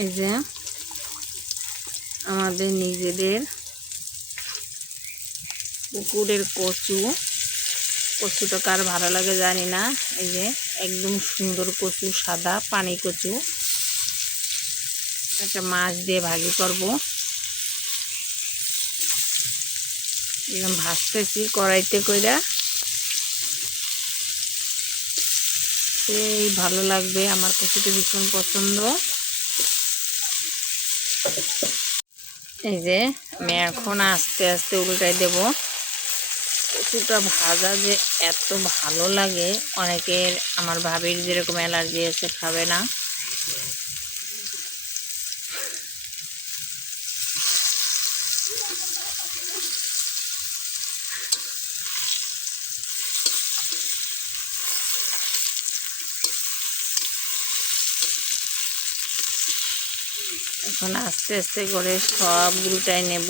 এই যে আমাদের নিজেদের পুকুরের কচুটা কার ভালো লাগে জানি না। এই যে একদম সুন্দর কচু, সাদা পানি কচু। একটা মাছ দিয়ে ভাজি করব। একদম ভাজতেছি কড়াইতে কইরা, সেই ভালো লাগবে। আমার কচুটা ভীষণ পছন্দ। এই যে আমি এখন আস্তে আস্তে উল্টাই দেব। কচুটা ভাজা যে এত ভালো লাগে, অনেকের, আমার ভাবির যেরকম অ্যালার্জি আছে, খাবে না। এখন আস্তে আস্তে করে সব উল্টাই নেব।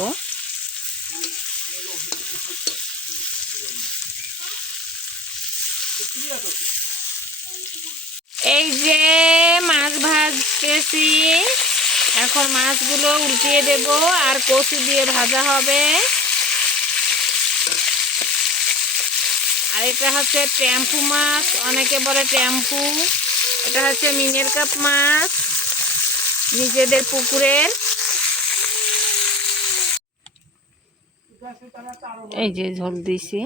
এই যে মাছ ভাজতেছি, এখন মাছগুলো উল্টিয়ে দেব আর কচু দিয়ে ভাজা হবে। আর এটা হচ্ছে টেম্পু মাছ, অনেকে বলে টেম্পু। এটা হচ্ছে মিনের কাপ মাছ, নিজেদের পুকুরের। এই যে ঝোল দিছি,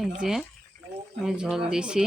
এই যে আমি ঝোল দিছি।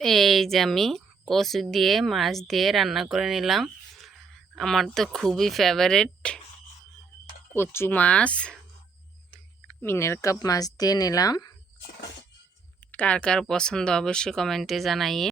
এই যে আমি কচু দিয়ে মাছ দিয়ে রান্না করে নিলাম। আমার তো খুবই ফেভারিট কচু মাছ, মিনের কাপ মাছ দিয়ে নিলাম। কার কার পছন্দ অবশ্যই কমেন্টে জানাইয়ে।